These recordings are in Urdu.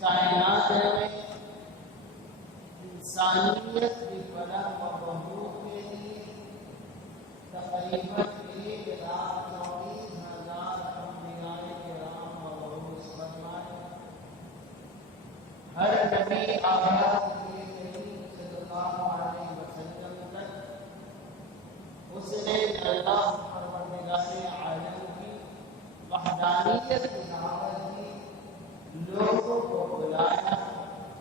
کائنات میں انسانیت کی فلاح و بہبود کے لیے تقریباً 1,24,000 انبیاء کرام مبعوث فرمائے. ہر نبی آغاز نبی کریم صلی اللہ علیہ وسلم تک اس نے اللہ پروردگار عالم کی وحدانیت کی دعوت دی، لوگوں کو بلایا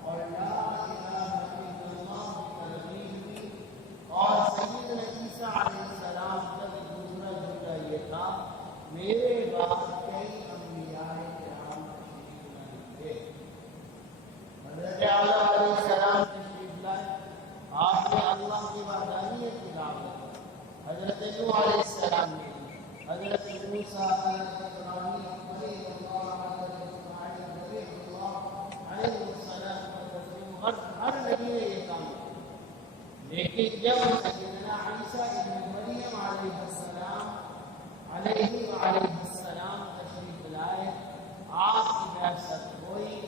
اور لا الہ الا اللہ کی ترغیب دی. اور سیدنا عیسیٰ علیہ السلام کا دوسرا جملہ یہ تھا، میرے بعد کئی انبیاء کرام تشریف لائیں گے. حضرت اعلیٰ علیہ السلام تشریف لائے، آپ نے اللہ کی وحدانیت کی دعوت دی. حضرت نوح علیہ السلام نے، حضرت موسیٰ، حضرت ابراہیم علیہ ہر نبی نے یہ کام کیا. لیکن جب سیدنا عیسیٰ ابن مریم علیہ السلام تشریف لائے، آپ کی بعثت ہوئی،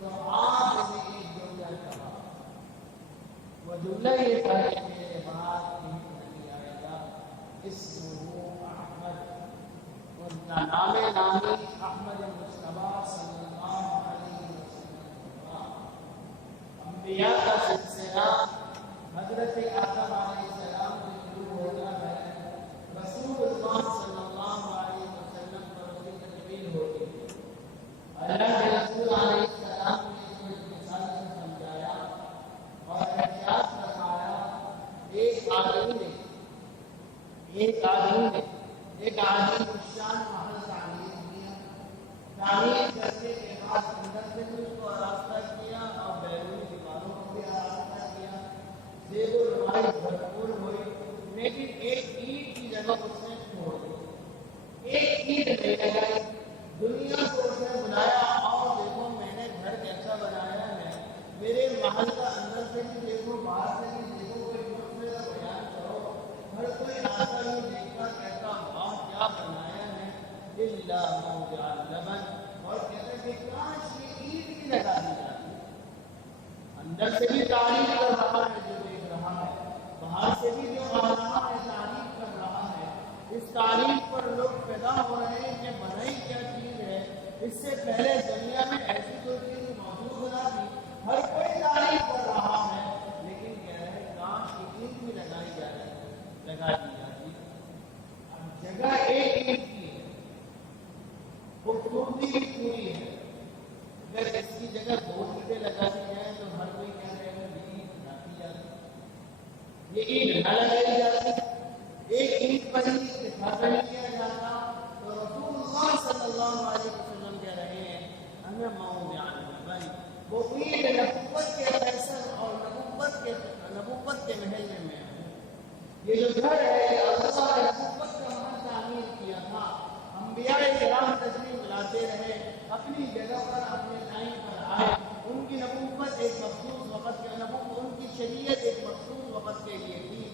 تو آپ نے ایک جملہ کہا. وہ جملہ یہ تھا کہ میرے بعد ایک نبی آئے گا، اسمہ احمد، ان کا نام نامی احمد مصطفیٰ صلی اللہ علیہ وسلم. انبیاء کا سلسلہ حضرت آدم علیہ السلام سے شروع ہوتا ہے، رسول اللہ صلی اللہ علیہ وسلم پر اس کی تکمیل ہوتی ہے. اللہ کے رسول علیہ السلام نے اس کو مثال سے سمجھایا اور احتیاط فرمایا. ایک آدمی شان محل تعمیر کیا، تعمیر کرنے کے بعد اندر سے بھی اس کو آراستہ کیا اور بیرون دیواروں کو بھی آراستہ کیا، زیب و نمائی بھرپور ہوئی. لیکن ایک اینٹ کی جگہ اس نے چھوڑ دی، ایک اینٹ نہیں لگائی. دنیا کو اس نے بلایا، اور دیکھو میں نے گھر کیسا بنایا ہے، میرے محل کا اندر سے بھی دیکھو، باہر سے بھی دیکھو، کوئی میرا بیان کرو. ہر کوئی آتا ہی دیکھتا کہتا واہ کیا بنایا ہے، الا موضع اللبن، اور کہتے کہ کاش یہ اینٹ بھی لگا دی جاتی. اندر سے بھی تعریف کر رہا ہے جو دیکھ رہا ہے، باہر سے بھی جو آ رہا ہے تعریف کر رہا ہے. اس تعریف پر لوگ پیدا ہو رہے ہیں کہ بنائی کیا چیز ہے، اس سے پہلے دنیا میں ایسی کوئی چیز موجود نہ تھی. ہر کوئی تعریف کر رہا ہے، لیکن کہہ رہے ہیں کاش کی اینٹ بھی لگا دی جاتی. اب جگہ ایک اینٹ کی ہے، خوبصورتی بھی پوری ہے. اگر اس کی جگہ 2 اینٹیں لگا دی جائیں تو ہر کوئی کہہ رہے ہیں یہ اینٹ ڈھاکی جاتی، یہ اینٹ نہ لگائی جاتی، ایک اینٹ پر ہی استفادہ نہیں کیا جاتا. تو رسول اللہ صلی اللہ علیہ وسلم کہہ رہے ہیں انا موضع اللبن، وہ اینٹ نبوت کے فیصل اور نبوت کے محل میں. یہ جو گھر ہے یہ اللہ نے نبوت کا محل تعمیر کیا تھا. انبیاء کرام تشریف لاتے رہے، اپنی جگہ پر اپنے ٹائم پر آئے. ان کی نبوت ایک مخصوص وقت کے ان کی شریعت ایک مخصوص وقت کے لیے تھی.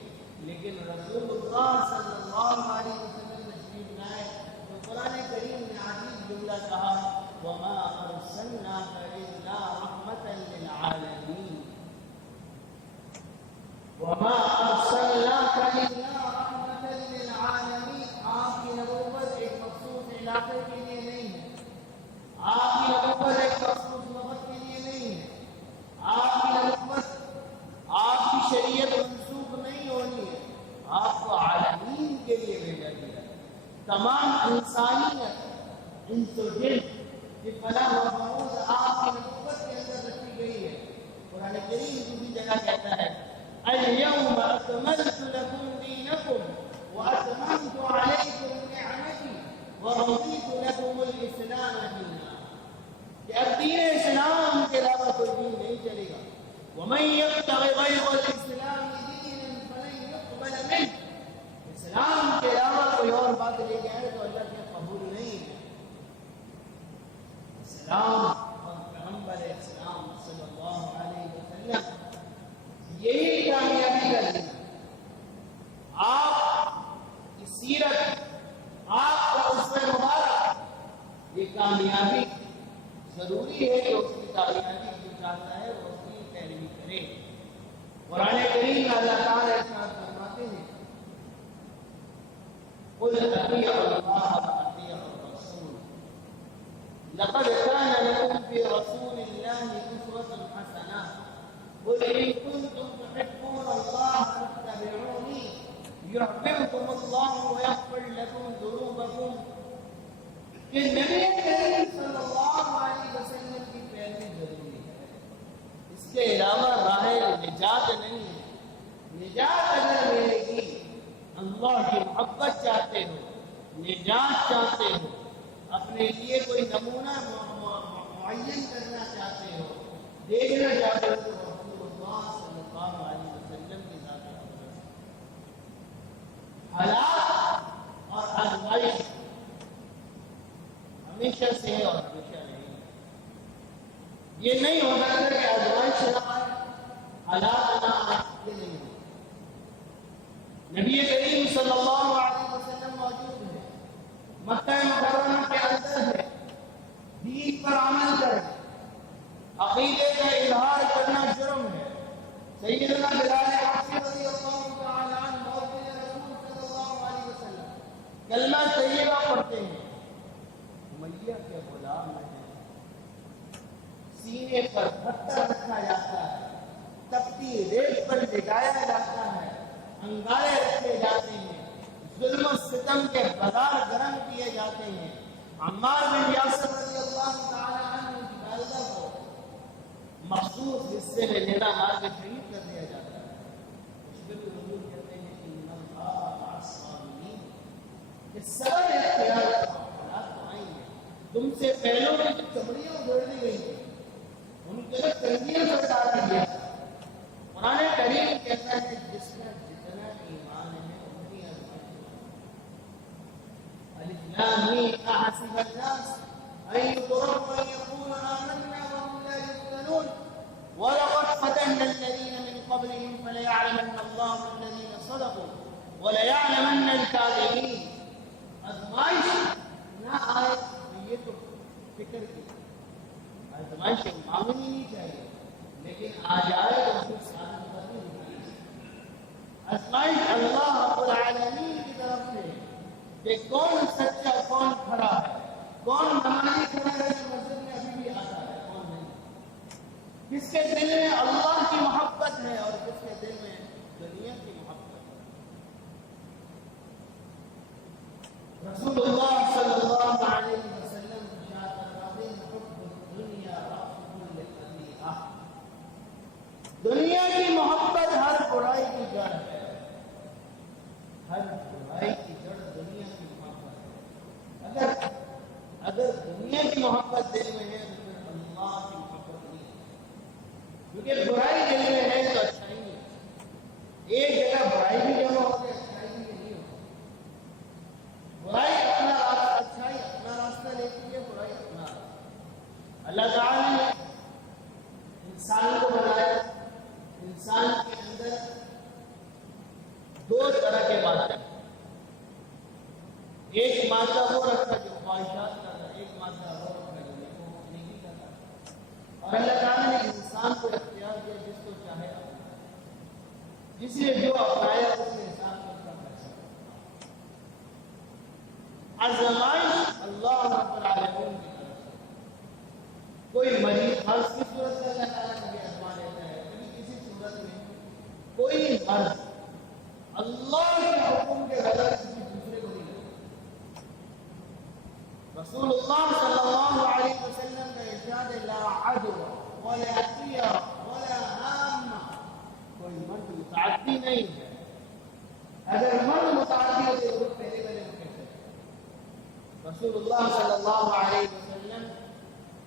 لیکن رسول اللہ صلی اللہ علیہ وسلم تشریف لائے تو قرآن کریم نے عجیب جملہ کہا، وما ارسلناک الا رحمۃ للعالمین. وما ارسلناک الا رحمۃ للعالمین، آپ کی نبوت ایک مخصوص علاقے کے لیے نہیں ہے، آپ کی نبوت ایک مخصوص وقت کے لیے نہیں ہے، آپ کی نبوت، آپ کی شریعت منسوخ نہیں ہونی ہے، آپ کو عالمین کے لیے بھیجا گیا ہے، تمام انسانیت، انس و جن کی فلاح و بہبود آپ کی نبوت کے اندر رکھی گئی ہے۔ قرآن کریم دوسری جگہ کہتا ہے اليوم اکملت لکم دینکم واتممت علیکم نعمتی ورضیت لکم الاسلام دینا، کہ اب دین اسلام کے علاوہ کوئی دین نہیں چلے گا۔ ومن یبتغ غیر الاسلام دینا فلن یقبل منہ، اسلام کے علاوہ کوئی اور بات لے کے آئے تو اللہ کے قبول نہیں ہے۔ اسلام اور پیغمبر اسلام صلی اللہ علیہ وسلم یہی کامیابی کا دین، آپ کی سیرت، آپ کا اسوہ مبارک، یہ کامیابی ضروری ہے کہ اس کی کامیابی جو چاہتا ہے وہ اس کی پیروی کرے۔ قرآن کریم میں اللہ تعالیٰ ارشاد فرماتے ہیں قل اطیعوا اللہ واطیعوا الرسول لقد كان لكم في رسول الله أسوة حسنة قل إن كنتم تحبون الله فاتبعوني يحببكم الله ويغفر لكم ذنوبكم، کہ نبی کریم صلی اللہ علیہ وسلم کی پیروی ضروری ہے، اس کے علاوہ راہ نجات نہیں ہے۔ نجات اگر ملے گی، اللہ کی محبت چاہتے ہو، نجات چاہتے ہو، اپنے لیے کوئی نمونہ معین کرنا چاہتے ہو، دیکھنا چاہتے ہو تو رسول اللہ صلی اللہ علیہ وسلم کی ذات اقدس۔ حالات اور آزمائش ہمیشہ سے ہے اور ہمیشہ نہیں ہے، یہ نہیں ہو سکتا کہ آزمائش نہ آئے، حالات نہ آئے، یہ نہیں ہو۔ نبی کریم صلی اللہ علیہ وسلم موجود ہے، مکہ مکرمہ کے اندر ہے، دین پر عمل کریں، عقیدے کا اظہار کرنا جرم ہے۔ سیدنا بلال حبشی رضی اللہ تعالی عنہ مؤذن رسول صلی اللہ علیہ وسلم کلمہ طیبہ پڑھتے ہیں، امیہ کے غلام ہیں، سینے پر پتھر رکھا جاتا ہے، تپتی ریت پر لٹایا جاتا ہے، انگارے رکھے جاتے ہیں، ظلم و ستم کے بازار گرم کیے جاتے ہیں۔ عمار بن یاسر رضی اللہ تعالی عنہ کی والدہ کو مخصوص حصے میں نیزہ مار کے شہید کر دیا جاتا ہے۔ مشبت حضور کہتے ہیں کہ ان اللہ مع الصابرین، کہ صبر اختیار کرو، حالات تو آئیں گے، تم سے پہلوں کی جو چمڑیاں اجڑ دی گئی ہیں ان کے لیے تنگیاں پر ڈال دیا۔ قرآن کریم کہتا ہے جس کا جتنا ایمان ہے اتنی الف لام میم احسب الناس ان يتركوا ان يقولوا آمنا وهم لا يفتنون ولقد فتنا الذين من قبلهم فليعلمن الله الذين صدقوا وليعلمن الكاذبين۔ آزمائش نہ آئے تو یہ تو فکر کی آزمائش مانگنی نہیں چاہیے، لیکن آ جائے تو اس کو ساتھ کرنی ہوگی۔ آزمائش اللہ رب العالمین کی طرف سے کہ کون سچا کون کھڑا ہے، کون نمازی کھڑا ہے جو مسجد میں ابھی بھی آتا ہے، کون نہیں، کس کے دل میں اللہ کی محبت ہے اور کس کے دل میں دنیا کی محبت ہے۔ رسول اللہ صلی اللہ علیہ وسلم ارشاد فرماتے ہیں حب الدنیا رأس كل خطیئہ، دنیا کی محبت ہر برائی کی جڑ ہے، ہر برائی کی جڑ دنیا کی محبت ہے۔ اگر دنیا کی محبت دل میں ہے تو پھر اللہ کی محبت نہیں ہے، کیونکہ برائی دل میں ہے تو اچھائی نہیں ہے۔ ایک جگہ برائی بھی جمع ہوتی ہے، اچھائی بھی نہیں ہوتی۔ برائی اپنا راستہ، اچھائی اپنا راستہ لیتی ہے، برائی اپنا راستہ۔ اللہ تعالیٰ نے انسان کو بنایا، انسان کے اندر دو طرح کے مادہ ہیں، ایک مادہ وہ رکھا جو خواہشات کرتا ہے، ایک مادہ وہ رکھا جو نیکی کرتا ہے۔ اور اللہ تعالیٰ نے انسان کو اختیار دیا جس کو چاہے جس نے جو اپنایا اس نے انسان کو اپنا پیسہ آزمائش اللہ رب العالمین کی طرف سے. کوئی مریض مرض کی صورت میں اللہ تعالیٰ کبھی آزما لیتا ہے, کبھی کسی صورت میں. کوئی مرض اللہ کے حکم کے بغیر کسی دوسرے کو نہیں لگتا. رسول اللہ صلی اللہ علیہ وسلم کا ارشاد ہے لا عدوى ولا طیرہ ولا ہامہ. کوئی مرد متعدی نہیں ہے. اگر مرد متعدی ہو تو پہلے پہلے کہتے ہیں. رسول اللہ صلی اللہ علیہ وسلم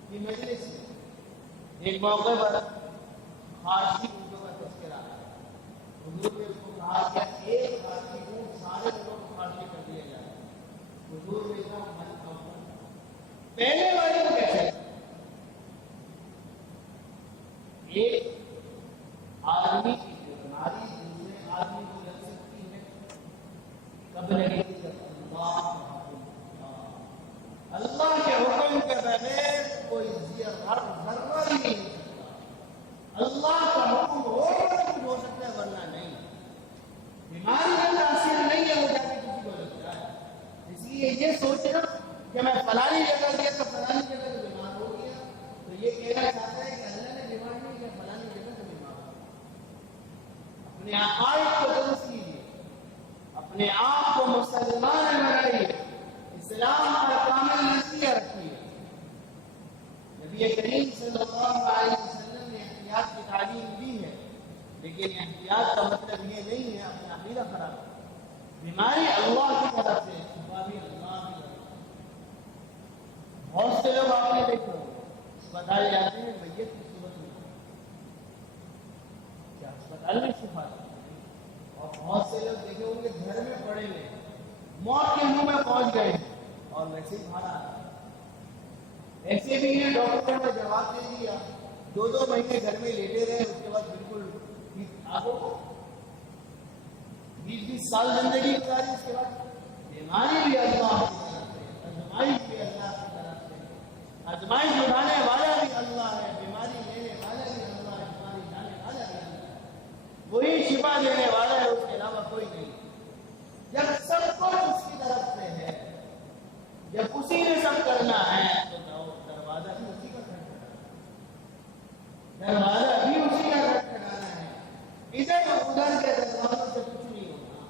کی مجلس میں ایک موقع پر خارجی اونٹوں کا تذکرہ ہے. حضور نے اس کو کہا کہ ایک خارجی اونٹ سارے لوگوں کو خارجی کر دیا جائے. حضور نے کہا پہلے والی کو کیسے ایک آدمی کی بیماری دوسرے آدمی کو لگ سکتی ہے کب لگے گی جب اللہ کے حکم کے بغیر کوئی ذرہ بھی نہیں ہو سکتا. اللہ کا حکم ہو تو ہو سکتا ہے ورنہ نہیں. بیماری کا تاثیر نہیں ہے وہ جا کے کسی کو لگتا ہے. اس لیے یہ سوچنا کہ میں فلانی جگہ گیا تو فلانی جگہ سے بیمار ہو گیا تو یہ کہنا چاہتا ہے کہ اللہ نے بیمار نہیں کیا, فلانی جگہ سے بیمار ہو گیا. اپنے عقائد کو درست کیجیے, اپنے آپ کو مسلمان بنائیے, اسلام پر کامل نظریہ رکھیے. نبی کریم صلی اللہ علیہ وسلم نے احتیاط کی تعلیم دی ہے, لیکن احتیاط کا مطلب یہ نہیں ہے اپنا عقیدہ خراب کرنا. بیماری اللہ کی طرف سے, شفا بھی اللہ کی طرف سے. بہت سے لوگ آپ نے دیکھو اسپتال جاتے ہیں میت کی صورت میں, کیا اسپتال میں شفا ہے؟ اور بہت سے لوگ دیکھے ہوں گے گھر میں پڑے ہوئے موت کے منہ میں پہنچ گئے اور ویسے ہی بھاڑا. ایسے بھی ہیں ڈاکٹر نے جواب دے دیا, 2 مہینے گھر میں لیٹے رہے, اس کے بعد بالکل آگے 20 سال زندگی گزاری. اس کے بعد بیماری بھی اللہ کی طرف سے, آزمائش بھی اللہ کی طرف سے. آزمائش اٹھانے والا بھی اللہ ہے, بیماری لینے والا بھی اللہ ہے, بیماری لانے والا بھی اللہ ہے. وہی شفا دینے والا ہے, اس کے علاوہ کوئی نہیں. جب سب کچھ اس کی طرف سے ہے, جب اسی نے سب کرنا ہے تو دروازہ بھی اسی کا دروازہ بھی اسی کا کھٹکھٹانا ہے. ادھر ادھر کے دروازوں سے کچھ نہیں ہوگا.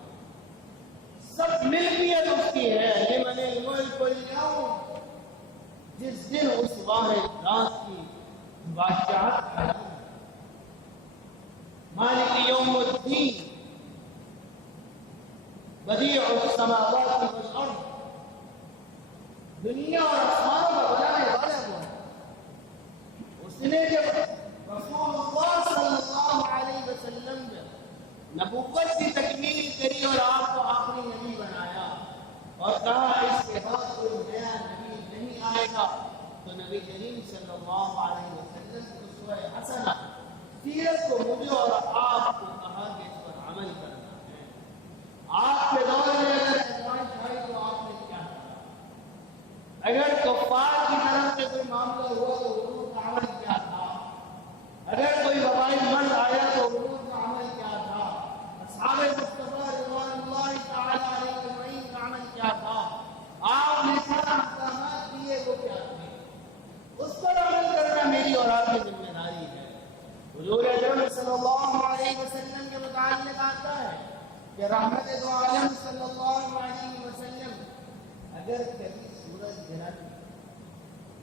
سب ملکیت اس کی ہے. لمن الملک اليوم, جس دن اس واحد ذات کی بادشاہت ہے. مالک یوم الدین, بدیع السماوات والارض, دنیا اور آسمانوں کا بنانے والا وہ ہے. اس نے جب رسول اللہ صلی اللہ علیہ وسلم نبوت کی تکمیل کری اور آپ کو آخری نبی بنایا اور کہا اس کے بعد کوئی نیا نبی نہیں آئے گا, تو نبی کریم صلی اللہ علیہ وسلم کی اسوہ حسنہ سیرت کو مجھے اور آپ کو کہا کہ اس پر عمل کرنا ہے. آپ کے دور میں اگر آزمائش آئی تو آپ نے کیا کہا؟ اگر کفار کی طرف سے کوئی معاملہ ہوا تو حضور کا عمل کیا تھا؟ اگر کوئی وبائی مرض آیا تو حضور کا عمل کیا تھا؟ اصحاب مصطفیٰ رضوان اللہ تعالی علیہ اجمعین کا عمل کیا تھا؟ آپ نے کیا احکامات دیے وہ کیا تھے؟ اس پر عمل کرنا میری اور آپ کی ذمہ داری ہے. حضور اکرم صلی اللہ علیہ وسلم کے متعلق آتا ہے کہ رحمت دو عالم صلی اللہ علیہ وسلم اگر کبھی سورج گرہن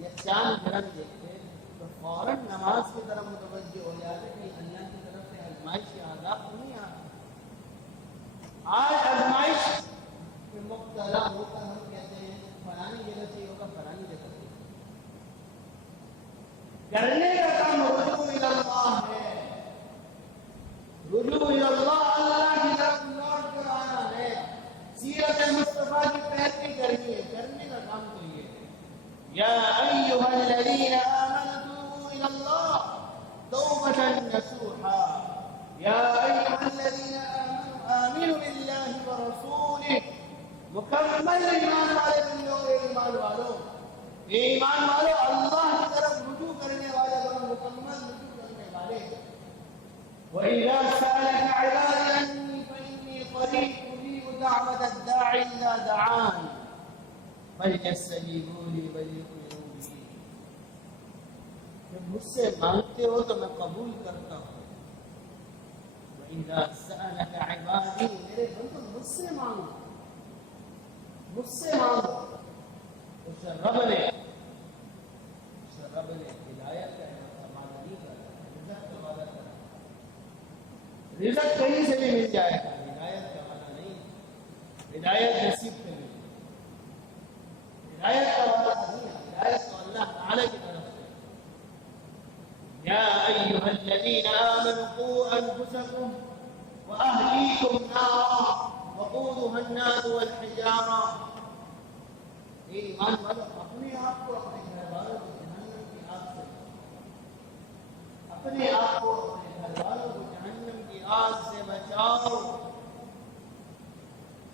یا چاند گرہن دیکھتے تو فوراً نماز کی طرف متوجہ ہو جاتے کہ اللہ کی طرف سے آزمائش کے عذاب نہیں آتا. آج آزمائش میں مبتلا ہو کر ہم کہتے ہیں فلانی جگہ سے ہوگا, فلانی جگہ سے. کرنے کا کام رجوع الی اللہ ہے. رجوع الی اللہ, اللہ کی طرف لوٹ کر آنا ہے. سیرت مصطفیٰ کی پیروی کرنی ہے. کرنے کا کام تو یہ ہے. یا ایھا الذین آمنوا توبوا الی اللہ توبۃ نصوحا. یا ایھا الذین آمنوا باللہ ورسولہ. مکمل ایمان والے بندے ہو, ایمان والو, ایمان والو اللہ کی طرف رجوع کرنے والے بنو, مکمل رجوع کرنے والے. وَإِذَا سَأَلَكَ عِبَادِي مجھ سے مانگتے ہو تو میں قبول کرتا ہوں. وَإِذَا سَأَلَكَ عِبَادِي میرے بندو مجھ سے مانگو، مجھ سے مانگو. اس رب نے ہدایت کا وعدہ نہیں کرا، رزق کا وعدہ کرا. رزق کہیں سے بھی مل جائے گا، ہدایت کا وعدہ نہیں. ہدایت نصیب سے مل جائے، ہدایت کا وعدہ نہیں ہے. ہدایت تو اللہ تعالی کی طرف سے. یا ایھا الذین آمنوا قوا انفسکم واہلیکم نارا وقودها الناس والحجارہ. اے ایمان والو، اپنے آپ کو اپنے گھر والوں کو جہنم کی آگ سے بچاؤ. اپنے آپ کو اپنے گھر والوں کو جہنم کی آگ سے بچاؤ.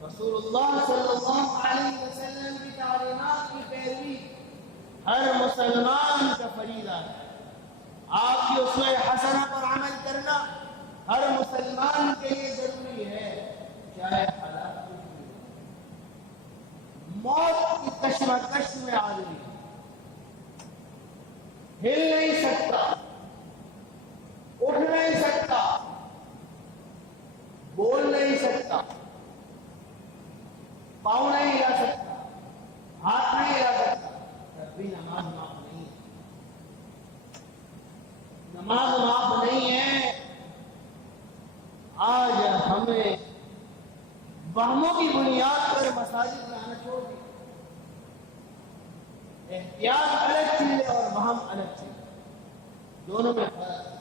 رسول اللہ صلی اللہ علیہ وسلم کی تعلیمات کی پیروی ہر مسلمان کا فریضہ ہے. آپ کی اسوہ حسنہ پر عمل کرنا ہر مسلمان کے لیے ضروری ہے، چاہے حالات کچھ بھی ہو. موت کی کشمکش میں آدمی ہل نہیں سکتا، اٹھ نہیں سکتا، بول نہیں سکتا، پاؤں نہیں ہلا سکتا، ہاتھ نہیں ہلا سکتا، تب بھی نماز معاف نہیں ہے. نماز معاف نہیں ہے. آج ہمیں وہموں کی بنیاد پر مساجد میں آنا چھوڑ دیا. احتیاط الگ چیز ہے اور وہم الگ چیز ہے، دونوں میں فرق ہے.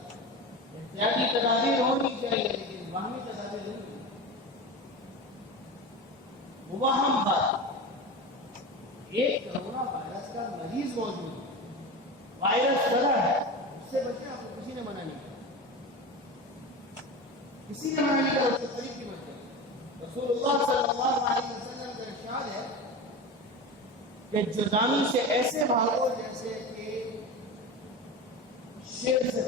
احتیاطی تدابیر ہونی چاہیے لیکن وہمی تدابیر نہیں. وہم بات، ایک کرونا وائرس کا مریض موجود ہے، وائرس چلا ہے، اس سے بچنے آپ کو کسی نے منع نہیں کیا، کسی نے منع نہیں کیا اس سے قریب کی بچے. رسول اللہ صلی اللہ علیہ وسلم کا ارشاد ہے کہ جزامی سے ایسے بھاگو جیسے کہ شیر سے.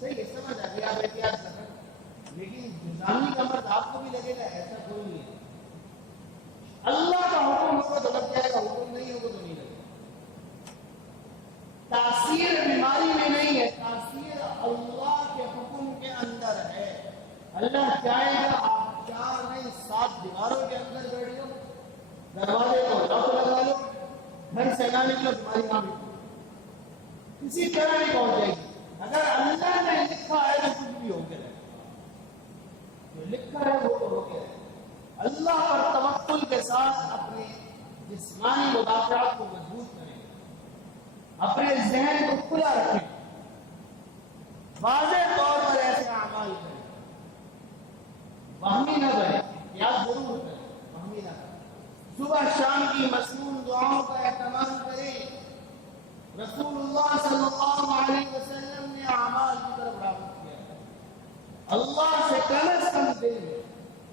صحیح سمجھ آ گیا، آپ احتیاط کر رہے ہیں، لیکن جزامی کا مرد آپ کو بھی لگے گا، ایسا کوئی نہیں ہے. اللہ کا حکم ہوگا تو لگ جائے گا، حکم نہیں ہوگا تو نہیں لگے گا. تاثیر بیماری میں نہیں ہے، تاثیر اللہ کے حکم کے اندر ہے. اللہ چاہے گا آپ 4 نہیں 7 دیواروں کے اندر بیٹھ جاؤ، دروازے کو لاک لگا لو، گھر سے نہ نکلو، تمہاری ماں بھی کسی طرح نہیں پہنچ جائے گی. اگر اللہ نے لکھا ہے تو کچھ بھی ہو کے رہے، جو لکھا ہے وہ تو ہو کے رہے. اللہ پر توکل کے ساتھ اپنے جسمانی مدافعات کو مضبوط کریں، اپنے ذہن کو کھلا رکھیں، واضح طور پر ایسے اعمال کریں، وہمی نہ بنے. یاد ضرور کریں، وہمی نہ بنے. صبح شام کی مسنون دعاؤں کا اہتمام کریں. رسول اللہ صلی اللہ علیہ وسلم نے اعمال کی طرف راغب کیا ہے. اللہ سے کم از کم دن میں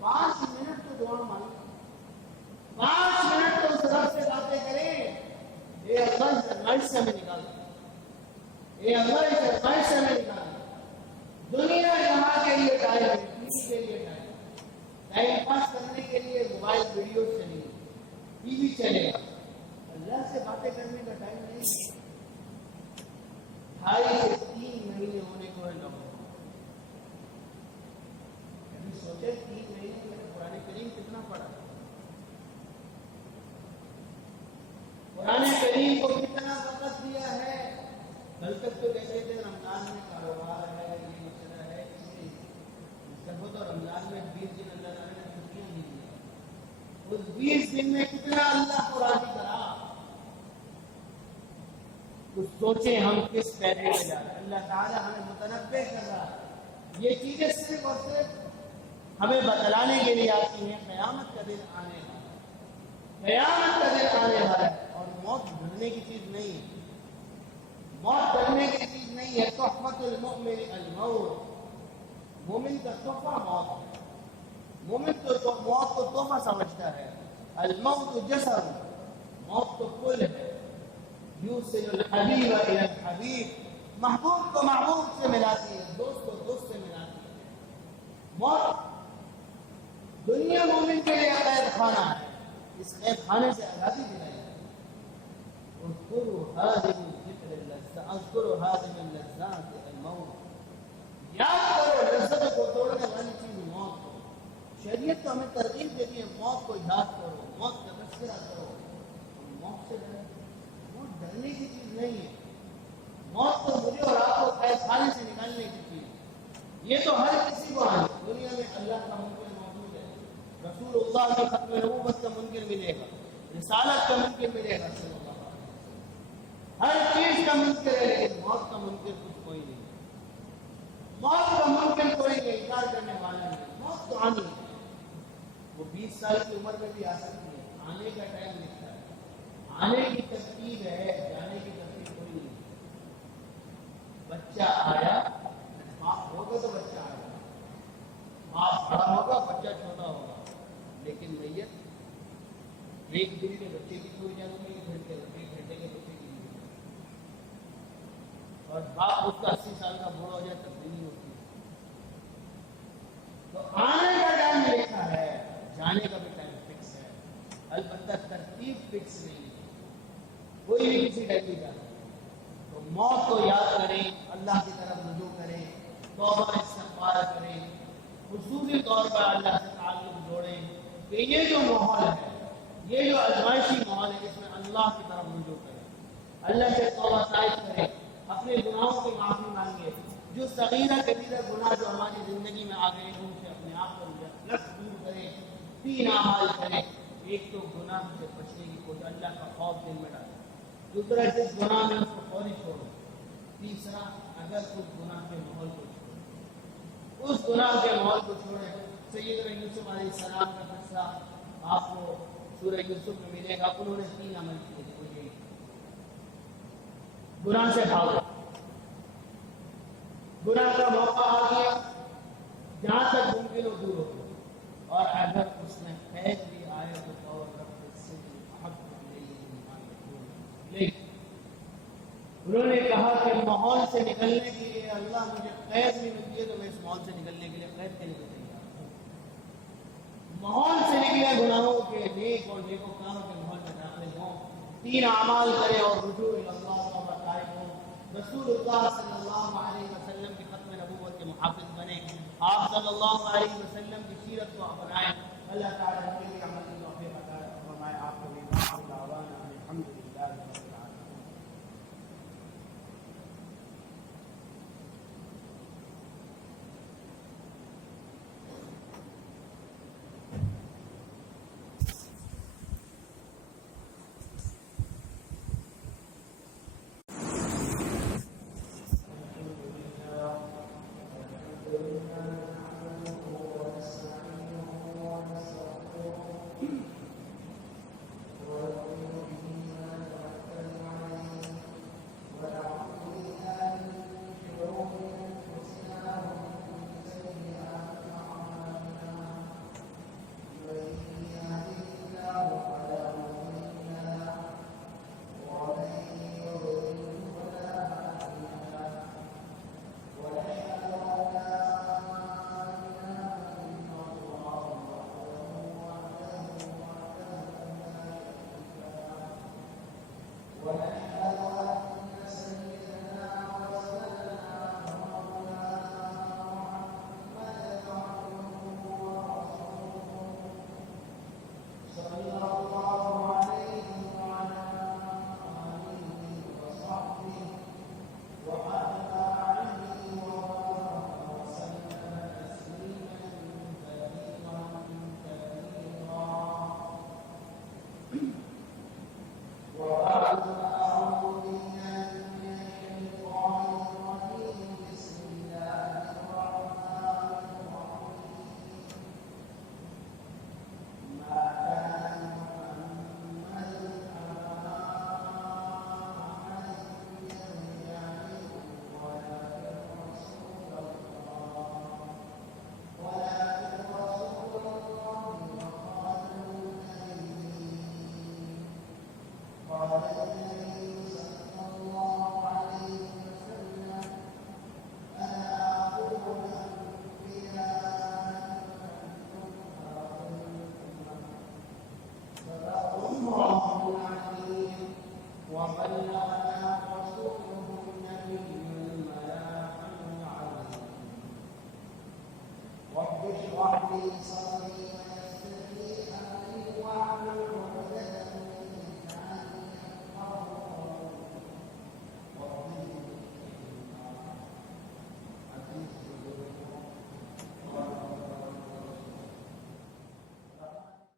5 منٹ تو دعا مانگیں، 5 منٹ تو اس رب سے باتیں کریں. اے اللہ اس ازمائش سے ہمیں نکال دے، اے اللہ اس ازمائش سے ہمیں نکال دے. دنیا جہاں کے لیے ٹائم ہے، ٹی وی کے لیے ٹائم پاس کرنے کے لیے موبائل ویڈیو چلیں گے، ٹی وی چلے گا. اللہ سے باتیں کرنے کا ٹائم نہیں ہے. 2.5 سے 3 مہینے ہونے کو ہے لوگوں. کبھی سوچے 3 مہینے میں نے قرآن کریم کتنا پڑھا، قرآن کریم کو کتنا وقت دیا ہے. کل تک تو کہتے تھے رمضان میں کاروبار ہے، یہ مسئلہ ہے، اس لیے سب تو رمضان میں 20 دن اللہ تعالیٰ نے چھٹیاں دی ہیں. اس 20 دن میں کتنا اللہ کو راضی کرا. کچھ سوچیں ہم کس پیدے میں جا رہے ہیں. اللہ تعالیٰ ہمیں متنبع کر رہا ہے. یہ چیزیں صرف اور صرف ہمیں بتلانے کے لیے آتی ہیں قیامت کا دن آنے والا ہے، قیامت کا دن آنے والا ہے. اور موت ڈرنے کی چیز نہیں ہے، موت ڈرنے کی چیز نہیں ہے. تحفۃ المؤمن الموت، مومن کا تحفہ موت ہے. مومن تو موت کو تحفہ سمجھتا ہے. الموت جسر، موت تو کل ہے. یوصل الحبیب الی الحبیب، محبوب کو محبوب سے ملاتی ہے، دوست کو دوست سے ملاتی ہے. موت دنیا مومن کے لیے قید خانہ ہے، اس قید خانے سے آزادی دلائی ہے. یاد کرو لذت کو توڑنے والی چیز موت کو. شریعت تو ہمیں ترغیب دیتی ہے موت کو یاد کرو, موت کا تذکرہ کرو. موت سے موت ڈرنے کی چیز نہیں ہے. موت تو مجھے اور آپ کو قید خانے سے نکالنے کی چیز. یہ تو ہر کسی کو آئے. دنیا میں اللہ کا منکر موجود ہے, رسول اللہ کے ختم نبوت کا منکر ملے گا, رسالت کا منکر ملے گا, صلی اللہ علیہ وسلم ہر چیز کا منکر ہے, لیکن موت کا منکر کچھ کوئی نہیں. موت کا منکر کوئی نہیں, انکار کرنے والا نہیں. موت تو آنی ہے, وہ 20 سال کی عمر میں بھی آ سکتی ہے. آنے کا ٹائم لکھتا ہے, آنے کی ترتیب ہے, جانے کی ترتیب کوئی نہیں. بچہ آیا, باپ ہوگا تو بچہ آیا, باپ بڑا ہوگا, بچہ چھوٹا ہوگا, لیکن میت ایک دن کے بچے کی کوئی جانب نہیں, گھنٹے کے بچے کی نہیں. اور باپ اس کا 80 سال کا بوڑھا ہو جائے تب بھی نہیں ہوتی. تو آنے کا ٹائم لکھا ہے, جانے کا بھی ٹائم فکس ہے, البتہ ترتیب فکس نہیں ہے. کوئی بھی کسی ٹائم نہیں جاتا. تو موت کو یاد کریں, اللہ کی طرف رجوع کریں, توبہ استغفار کریں, خصوصی طور پر اللہ سے تعلق جوڑیں کہ یہ جو ماحول ہے, یہ جو ازمائشی ماحول ہے, اس میں اللہ کی طرف رجوع کریں, اللہ سے توبہ طائب کریں, اپنے گناہوں کی معافی مانگے. جو صغیرہ کبیرہ گناہ جو ہماری زندگی میں آ گئے ان سے اپنے آپ کو دور کریں. 3 اعمال کریں. ایک تو گناہ سے بچنے کی کوشش, اللہ کا خوف دل میں ڈالیں. دوسرا جس گناہ میں اس کو فوری چھوڑو. تیسرا اگر اس گناہ کے ماحول کو چھوڑو, اس گناہ کے ماحول کو چھوڑیں. سیدنا یوسف علیہ السلام کا قصہ آپ کو سورہ یوسف میں ملے گا. انہوں نے 3 عمل کیے تھے. گناہ سے بھاگو, گناہ کا موقع آ گیا, جہاں تک ممکن ہو دور ہو, اور اگر اس میں قید بھی آئے تو انہوں نے کہا کہ ماحول سے نکلنے کے لیے اللہ مجھے قید بھی ملتی ہے تو میں اس ماحول سے نکلنے کے لیے قید کے لیے تیار ہوں. ماحول سے نکلے گناہوں کے نیک اور نیکوکاروں کے ماحول میں داخل ہوں. 3 اعمال کرے اور رجوع اللہ کا بتائے ہوں. رسول اللہ صلی اللہ علیہ وسلم کی ختم نبوت کے محافظ بنے. آپ صلی اللہ علیہ وسلم کی سیرت کو اپنائیں. اللہ تعالیٰ کے لیے عمل کی توفیق عطا فرمائے. آپ کو بھی الحمدللہ. واحد